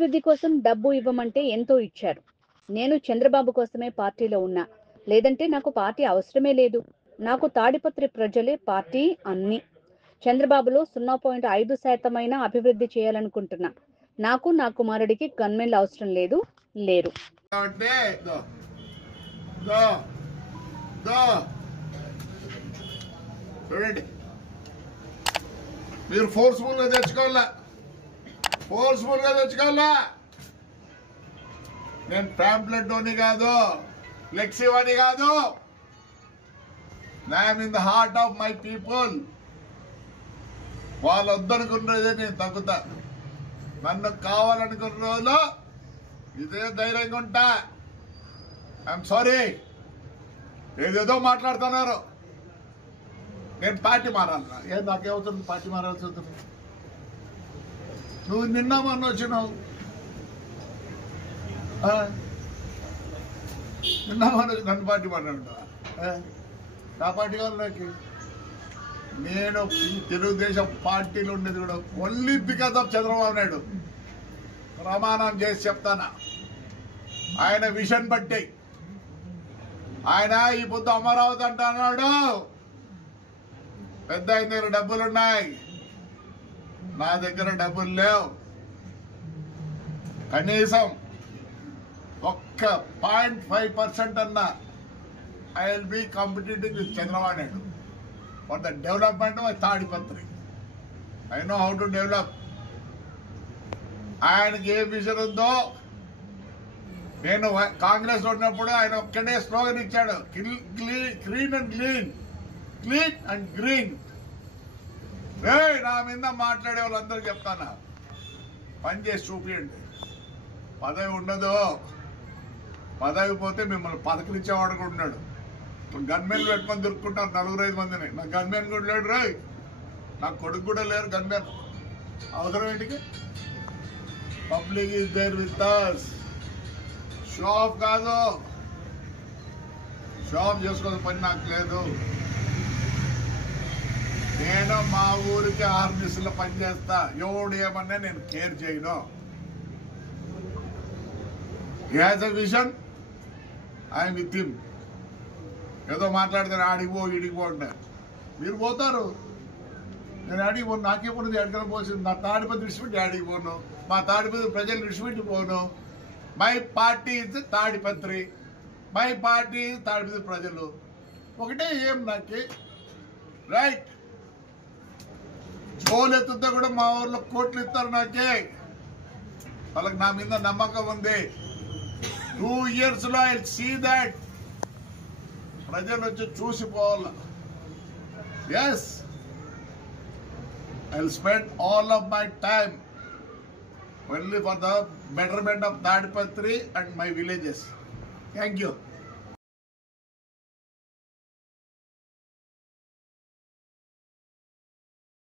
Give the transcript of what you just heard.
అభివృద్ధి కోసం డబ్బు ఇవ్వమంటే ఎంతో ఇచ్చారు. నేను చంద్రబాబు కోసమే పార్టీలో ఉన్నా. లేదంటే నాకు పార్టీ అవసరమే లేదు. నాకు తాడిపత్రి ప్రజలే పార్టీ అన్ని. చంద్రబాబులో 0.5% అభివృద్ధి చేయాలనుకుంటున్నా. నాకు నా కుమారుడికి గన్మెన్లు అవసరం లేదు, లేరు. చూడండి, మీరు ఫోర్స్ఫుల్గా తెచ్చుకోవాలా, నేను ప్యాంప్లెట్ అని కాదు, ఫ్లెక్సీ అని కాదు. I'm in the heart of my people. వాళ్ళు వద్దనుకున్నదే నేను తగ్గుతా. నన్ను కావాలనుకున్న రోజులు ఇదే ధైర్యంగా ఉంటా. ఐఎమ్ సారీ, ఏదేదో మాట్లాడుతున్నారు. నేను పార్టీ మారాలన్నా ఏం నాకేమవుతుంది? పార్టీ మారాల్సి అవుతుంది. నువ్వు నిన్న మొన్న వచ్చినావు, నిన్న మొన్న నన్ను పార్టీ మాట్లాడుతావా? నా పార్టీ కావాలి నాకు. నేను తెలుగుదేశం పార్టీలో ఉండేది కూడా only because of Chandrababu Naidu. ప్రమాణం చేసి చెప్తానా, ఆయన విషన్ బట్టి. ఆయన ఈ పొద్దు అమరావతి అంటున్నాడు. పెద్ద ఆయన దగ్గర డబ్బులున్నాయి, నా దగ్గర డబ్బులు లేవు. కనీసం ఒక్క 0.5% అన్నా I will be competitive with Chandrababu Naidu for the development of Tadipatri. I know how to develop. ఆయనకి ఏ విజన్ ఉందో, నేను కాంగ్రెస్ ఉన్నప్పుడు ఆయన ఒక్కడే స్లోగన్ ఇచ్చాడు, క్లీన్ అండ్ గ్రీన్. నా మీద మాట్లాడే వాళ్ళందరూ చెప్తానా, పని చేసి చూపించండి. పదవి ఉండదు, పదవి పోతే మిమ్మల్ని పథకరించేవాడు కూడా ఉన్నాడు. గన్మెన్ పెట్టుకొని దొరుకుంటారు 4-5 మందిని. నా గన్మెన్ కూడా లేడు రాయ్, నా కొడుకు కూడా లేరు గన్మెన్. అవసరం ఏంటికి? Public is there with us. Show off కాదు, షో ఆఫ్ చేసుకోవాల్సిన పని నాకు లేదు. నేను మా ఊరికి ఆర్మీస్లో పనిచేస్తా. ఎవడు ఏమన్నా నేను కేర్ చేయను. He has a vision, I'm with him. ఏదో మాట్లాడితే ఆడికి పో ఈడికి పో అంటారు. మీరు పోతారు, నేను ఆడికి పోను. నాకేమున్నది ఎడకల పోసింది? నా తాడిపత్రి విడిచిపెట్టి ఆడికి పోను, మా తాడిపత్రి ప్రజలు విడిచిపెట్టి పోను. My party is Tadipatri, my party Tadipatri ప్రజలు ఒకటే. ఏం నాకి రైట్. జోలు ఎత్తుతా కూడా మా ఊర్లో కోట్లు ఇస్తారు నాకే. వాళ్ళకి నా మీద నమ్మకం ఉంది. 2 years లో ఐ సీ దాట్. ప్రజలు వచ్చి చూసిపోవాలి. Yes, I will spend all of my time only for the betterment of Tadipatri and my villages. Thank you.